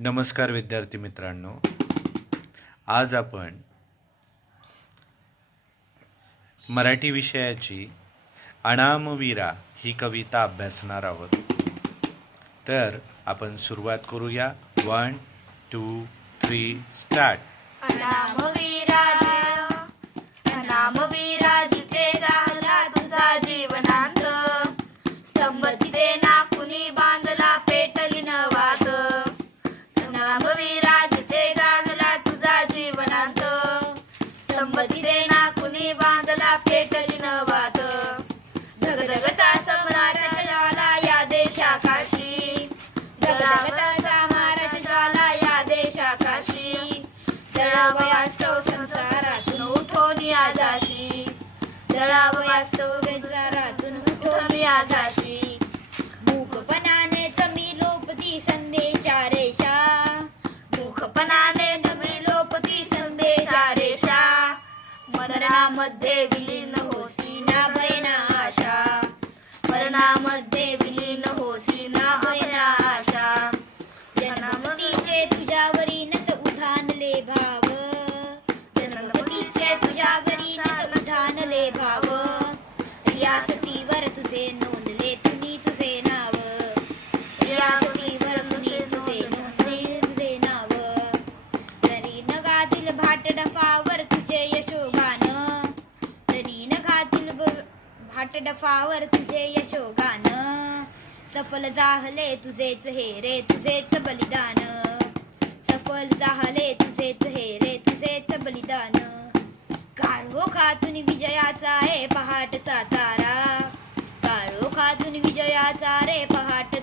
नमस्कार विद्यार्थी मित्रांनो, आज आपण मराठी विषयाची अनामवीरा ही कविता अभ्यासणार आहोत. तर आपण सुरुवात करूया. 1, 2, 3 स्टार्ट. अनामवीरा जिथे राहिला तुझा जीवनांत, स्तंभ तिथे ना कुणी बांधला पेटली न वात. अनामवीरा जिथे राहिला तुझा जीवनांत, स्तंभ तिथे ना कुणी बांधला पेटली न वात. धगधगता समराच्या ज्वाला या देशाकाशी, धगधगता समराच्या ज्वाला या देशाकाशी. जळावयास्तव संसारातून उठोनी आजाशी, जळावयास्तव संसारातून उठोनी आजाशी. मूकपणाने तमी लोपती संधेच्या रेषा, मूकपणाने तमी लोपती संधेच्या रेषा. मरणामध्ये विलीन होसी ना भय ना आशा, मरणामध्ये विलीन होसी ना भय ना आशा. जन्मतीचे तुझ्यावरीनच उधानले भाव, जन्मतीचे तुझ्यावरीनच उधानले भाव. रियासतीवर तुझे नोंदले तुनी तुझे नाव, रियासतीवर तुनी तुझे नोंदले तुझे नाव. तरी न गातील भाटडफावर तुझे यशोगान, तरी न गातील भाटडफावर तुझे यशोगान. सफल झाले तुझेच हे रे तुझेच बलिदान, सफल झाले तुझेच हे रे तुझेच बलिदान. काळोखातून विजयाचा रे पहाटचा तारा, काळोखातून विजयाचा रे पहाट